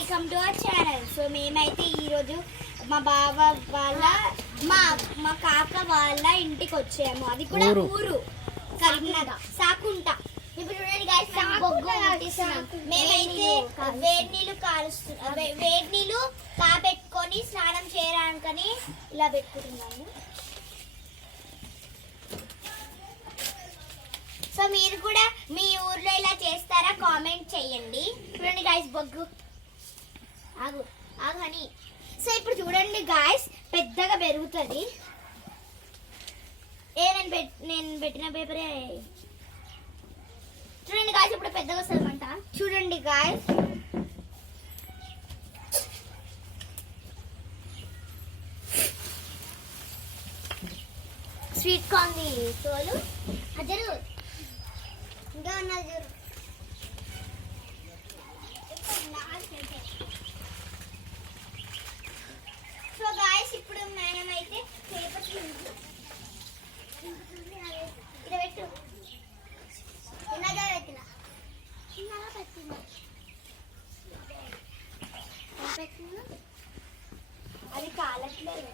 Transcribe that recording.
Welcome to our channel. So మేమైతే ఈరోజు మా బావ వాళ్ళ మా కాక వాళ్ళ ఇంటికి వచ్చాము. అది కూడా ఊరు కరీంనగర్ సాకుంట. ఇప్పుడు చూడండి గైస్, మేమైతే వేడి నీళ్ళు కాబెట్టుకొని స్నానం చేయడానికని ఇలా పెట్టుకుంటున్నాము. సో మీరు కూడా మీ ఊర్లో ఇలా చేస్తారా? కామెంట్ చేయండి. చూడండి గాయస్, బొగ్గు ఆగు ఆగు అని. సో ఇప్పుడు చూడండి గాయస్, పెద్దగా పెరుగుతుంది. నేను పెట్టిన పేపరే. చూడండి గాయస్, ఇప్పుడు పెద్దగా వస్తుంది అంట. చూడండి గాయస్, స్వీట్ కార్న్ తోలు అజరు ఇంకా ఉన్నది. సో గాయస్, ఇప్పుడు మేమైతే పేపర్స్ ఇలా పెట్టు. అది కాలట్లేదు.